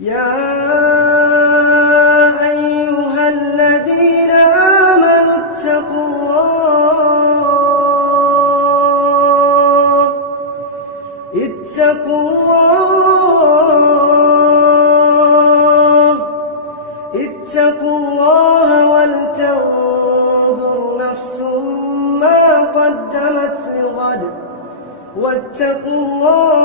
يا أيها الذين آمنوا اتقوا الله ولتنظر نفس ما قدمت لغد واتقوا الله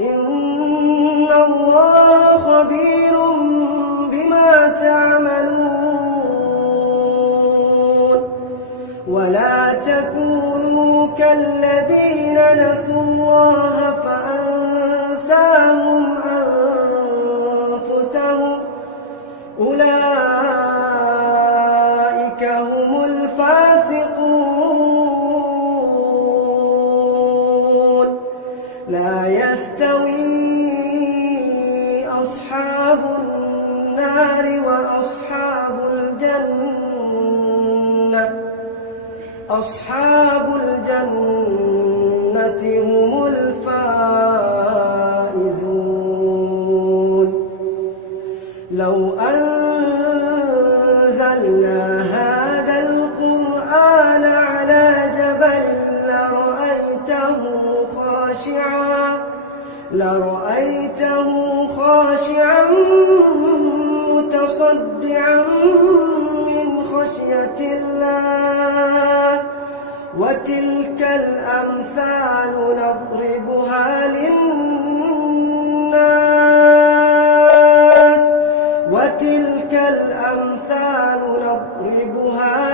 إن الله خبير بما تعملون ولا تكونوا كالذين نسوا الله فأنساهم أنفسهم أولئك هم الفاسقون لا يستوي أصحاب النار وأصحاب الجنة أصحاب الجنة هم الفائزون لو أنزلنا هذا القرآن على جبل لرأيته خاشعا متصدعا من خشية الله وتلك الأمثال نضربها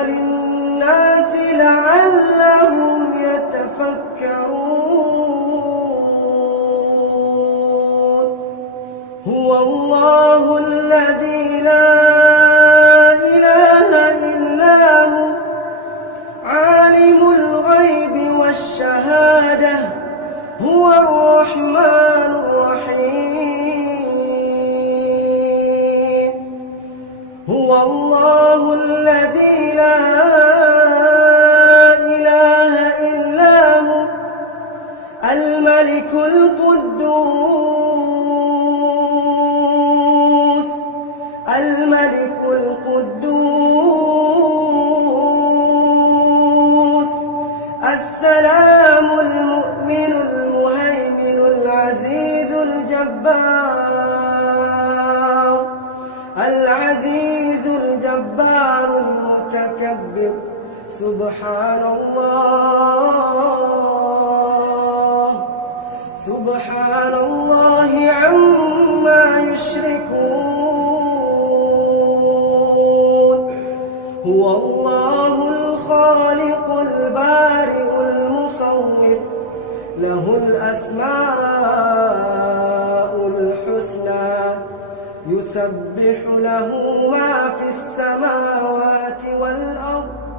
للناس لعلهم يتفكرون هو الله الذي لا إله إلا هو عالم الغيب والشهادة هو الرحمن الرحيم هو الله الذي لا إله إلا هو الملك القدوس السلام المؤمن المهيمن العزيز الجبار المتكبر سبحان الله عما يشركون هو الله الخالق البارئ المصور له الأسماء الحسنى يسبح له ما في السماوات والأرض